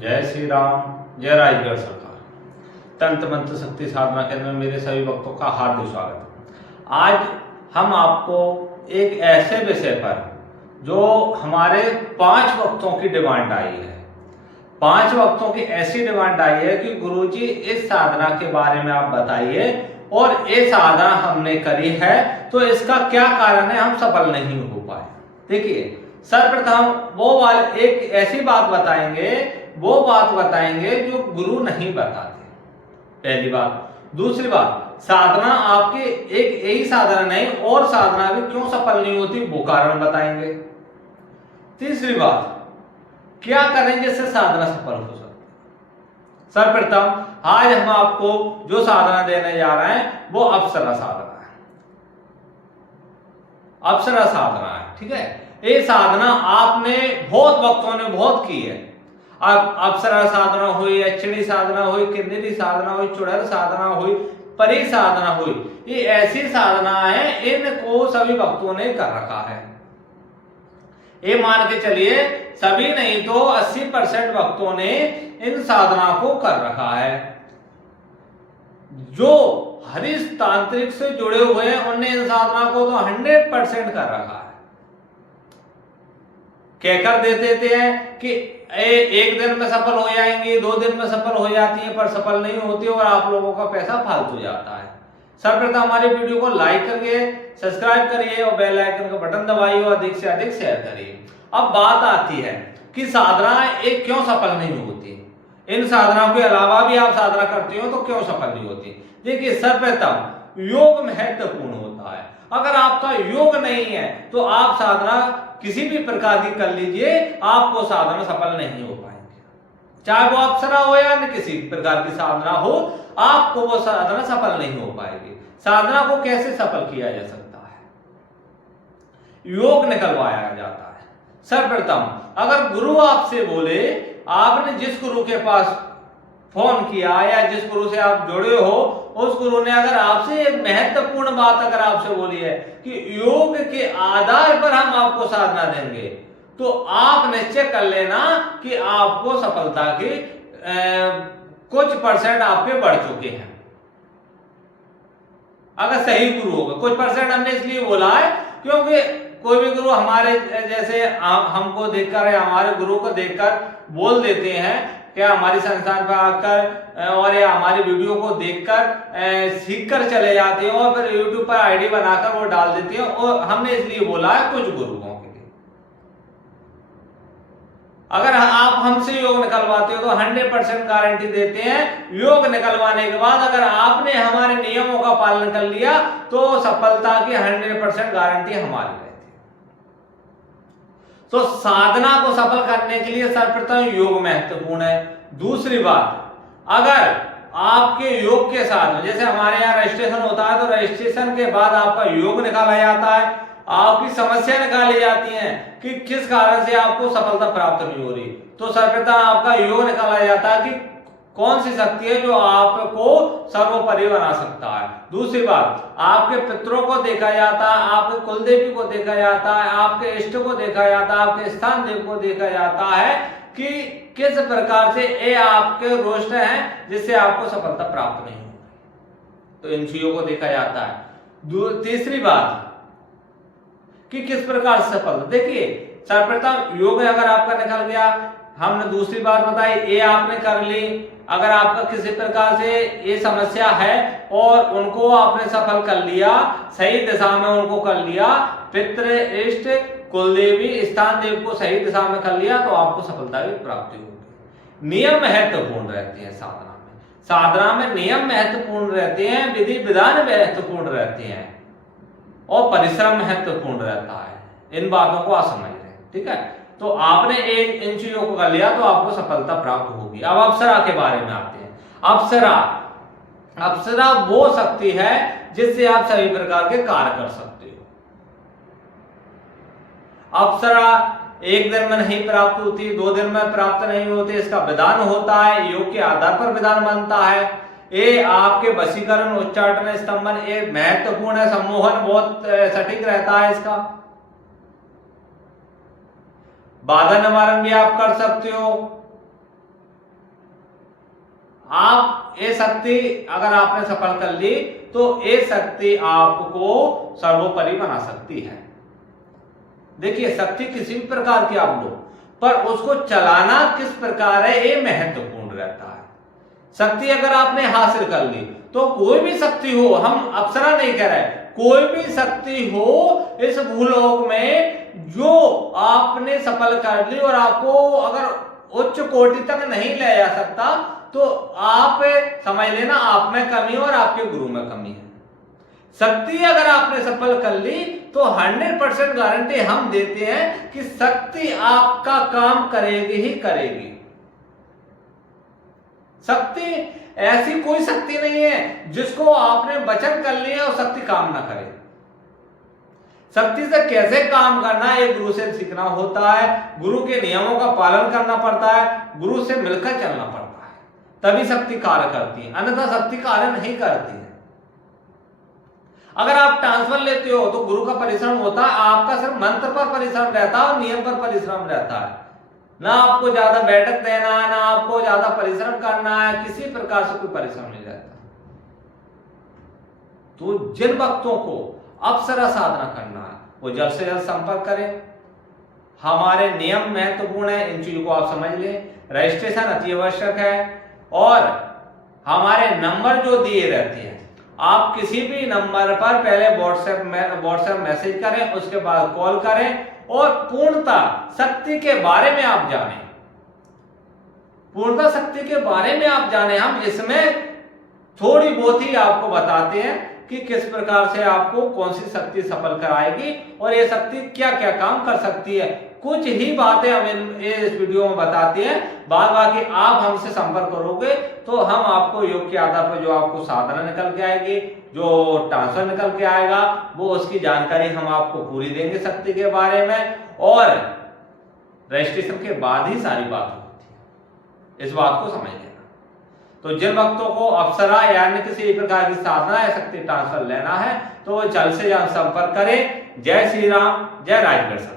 जय श्री राम, जय राजगढ़ सरकार। तंत्र मंत्र शक्ति साधना केंद्र में मेरे सभी भक्तों का हार्दिक स्वागत है। आज हम आपको एक ऐसे विषय पर जो हमारे 5 भक्तों की डिमांड आई है, 5 भक्तों की ऐसी डिमांड आई है कि गुरुजी इस साधना के बारे में आप बताइए, और ये साधना हमने करी है तो इसका क्या कारण है हम सफल नहीं हो पाए। देखिए, सर्वप्रथम वो वाले एक ऐसी बात बताएंगे, वो बात बताएंगे जो गुरु नहीं बताते, पहली बात। दूसरी बात, साधना आपके एक यही साधना नहीं और साधना भी क्यों सफल नहीं होती वो कारण बताएंगे। तीसरी बात, क्या करें जिससे साधना सफल हो सके। सर्वप्रथम आज हम आपको जो साधना देने जा रहे हैं वो अप्सरा साधना है। अप्सरा साधना है, ठीक है। ये साधना आपने बहुत भक्तों ने बहुत की है। अब अप्सरा साधना हुई, अक्षणी साधना हुई, किन्नरी साधना हुई, चुड़ैल साधना हुई, परी साधना हुई, ये ऐसी साधना है इनको सभी भक्तों ने कर रखा है। ये मान के चलिए सभी नहीं तो 80% भक्तों ने इन साधना को कर रखा है। जो हरीश तांत्रिक से जुड़े हुए हैं उनने इन साधना को तो 100% कर रखा है। कहकर दे देते हैं कि एक दिन में सफल हो जाएंगी, 2 दिन में सफल हो जाती है, पर सफल नहीं होती और आप लोगों का पैसा फालतू जाता है। सर्वप्रथम हमारी वीडियो को लाइक करिए, सब्सक्राइब करिए और बेल आइकन का बटन दबाइए और अधिक से अधिक शेयर करिए। अब बात आती है कि साधना एक क्यों सफल नहीं होती, इन साधनाओं के अलावा भी आप साधना करते हो तो क्यों सफल नहीं होती। देखिए, सर्वप्रथम योग महत्वपूर्ण होता है। अगर आपका योग नहीं है तो आप साधना किसी भी प्रकार की कर लीजिए, आपको साधना सफल नहीं हो पाएंगे। चाहे वो अप्सरा हो या न किसी प्रकार की साधना हो, आपको वो साधना सफल नहीं हो पाएगी। साधना को कैसे सफल किया जा सकता है? योग निकलवाया जाता है। सर्वप्रथम अगर गुरु आपसे बोले, आपने जिस गुरु के पास फोन किया या जिस गुरु से आप जुड़े हो, उस गुरु ने अगर आपसे एक महत्वपूर्ण बात अगर आपसे बोली है कि योग के आधार पर हम आपको साधना देंगे, तो आप निश्चय कर लेना कि आपको सफलता के कुछ % आपके बढ़ चुके हैं। अगर सही गुरु होगा, कुछ % हमने इसलिए बोला है क्योंकि कोई भी गुरु हमारे जैसे हमको देखकर या हमारे गुरु को देखकर बोल देते हैं क्या हमारी संस्थान पर आकर और या हमारी वीडियो को देखकर सीखकर चले जाते हैं और फिर यूट्यूब पर आईडी बनाकर वो डाल देते हैं, और हमने इसलिए बोला है कुछ गुरुओं के लिए। अगर आप हमसे योग निकलवाते हो तो 100% गारंटी देते हैं, योग निकलवाने के बाद अगर आपने हमारे नियमों का पालन कर लिया तो सफलता की 100% गारंटी हमारी रहती है। तो साधना को सफल करने के लिए सर्वप्रथम योग महत्वपूर्ण है। दूसरी बात, अगर आपके योग के साथ जैसे हमारे यहाँ रजिस्ट्रेशन होता है तो रजिस्ट्रेशन के बाद आपका योग निकाला जाता है, आपकी समस्या निकाली जाती है कि किस कारण से आपको सफलता प्राप्त नहीं हो रही, तो सर्वप्रथम आपका योग निकाला जाता है कि कौन सी शक्ति है जो आपको सर्वोपरि बना सकता है। दूसरी बात, आपके पितरों को देखा जाता है, आपके कुलदेवी को देखा जाता है, आपके इष्ट को देखा जाता है, आपके स्थान देव को देखा जाता है कि किस प्रकार से ये आपके रोष्ट हैं जिससे आपको सफलता प्राप्त नहीं होगी, तो इन चीजों को देखा जाता है। तीसरी बात कि किस प्रकार से सफल, देखिए सर्वप्रथम योग अगर आपका निकल गया, हमने दूसरी बात बताई, ये आपने कर ली। अगर आपका किसी प्रकार से ये समस्या है और उनको आपने सफल कर लिया, सही दिशा में उनको कर लिया, पितृ इष्ट कुलदेवी स्थान देव को सही दिशा में कर लिया, तो आपको सफलता की प्राप्ति होगी। नियम महत्वपूर्ण रहते हैं साधना में, साधना में नियम महत्वपूर्ण रहते हैं, विधि विधान महत्वपूर्ण रहते हैं और परिश्रम महत्वपूर्ण रहता है। इन बातों को आप समझ रहे हैं, ठीक है। तो आपने इन चीजों को कर लिया तो आपको सफलता प्राप्त होगी। अब अप्सरा के बारे में आते हैं। अप्सरा वो शक्ति है जिससे आप सभी प्रकार के कार्य कर सकते हो। अप्सरा एक दिन में नहीं प्राप्त होती, 2 दिन में प्राप्त नहीं होती, इसका विधान होता है, योग के आधार पर विधान बनता है। ये आपके वशीकरण, उच्चाटन, स्तंभन ये महत्वपूर्ण है, सम्मोहन बहुत सटीक रहता है इसका। बाधा निवारण भी आप कर सकते हो, आप ये शक्ति अगर आपने सफल कर ली तो ये शक्ति आपको सर्वोपरि बना सकती है। देखिए, शक्ति किसी भी प्रकार की आप लो, पर उसको चलाना किस प्रकार है ये महत्वपूर्ण रहता है। शक्ति अगर आपने हासिल कर ली तो कोई भी शक्ति हो, हम अप्सरा नहीं कह रहे, कोई भी शक्ति हो इस भूलोक में जो आपने सफल कर ली और आपको अगर उच्च कोटि तक नहीं ले जा सकता तो आप समझ लेना आप में कमी और आपके गुरु में कमी है। शक्ति अगर आपने सफल कर ली तो 100% गारंटी हम देते हैं कि शक्ति आपका काम करेगी ही करेगी। शक्ति ऐसी कोई शक्ति नहीं है जिसको आपने वचन कर लिया और शक्ति काम ना करे। शक्ति से कैसे काम करना है ये गुरु से सीखना होता है, गुरु के नियमों का पालन करना पड़ता है, गुरु से मिलकर चलना पड़ता है, तभी शक्ति कार्य करती है, अन्यथा शक्ति कार्य नहीं करती है। अगर आप ट्रांसफर लेते हो तो गुरु का परिश्रम होता है, आपका सिर्फ मंत्र पर परिश्रम रहता है और नियम पर परिश्रम रहता है। ना आपको ज्यादा बैठक देना है, ना आपको ज्यादा परिश्रम करना है, किसी प्रकार से कोई परिश्रम नहीं रहता। तो जिन भक्तों को अप्सरा साधना करना है वो जल्द से जल्द संपर्क करें। हमारे नियम महत्वपूर्ण है, इन चीजों को आप समझ लें। रजिस्ट्रेशन अति आवश्यक है और हमारे नंबर जो दिए रहते हैं, आप किसी भी नंबर पर पहले व्हाट्सएप मैसेज करें, उसके बाद कॉल करें और पूर्णता शक्ति के बारे में आप जानें। पूर्णता शक्ति के बारे में आप जानें। हम इसमें थोड़ी बहुत ही आपको बताते हैं कि किस प्रकार से आपको कौन सी शक्ति सफल कराएगी और ये शक्ति क्या क्या काम कर सकती है। कुछ ही बातें हम इस वीडियो में बताते हैं, बाद बाकी आप हमसे संपर्क करोगे तो हम आपको योग के आधार पर जो आपको साधना निकल के आएगी, जो ट्रांसफर निकल के आएगा, वो उसकी जानकारी हम आपको पूरी देंगे शक्ति के बारे में। और रजिस्ट्रेशन के बाद ही सारी बात होती है, इस बात को समझ लेना। तो जिन भक्तों को अप्सरा यानी किसी प्रकार की साधना या शक्ति ट्रांसफर लेना है तो वो जल्द से जल्द संपर्क करें। जय श्री राम, जय राजगढ़।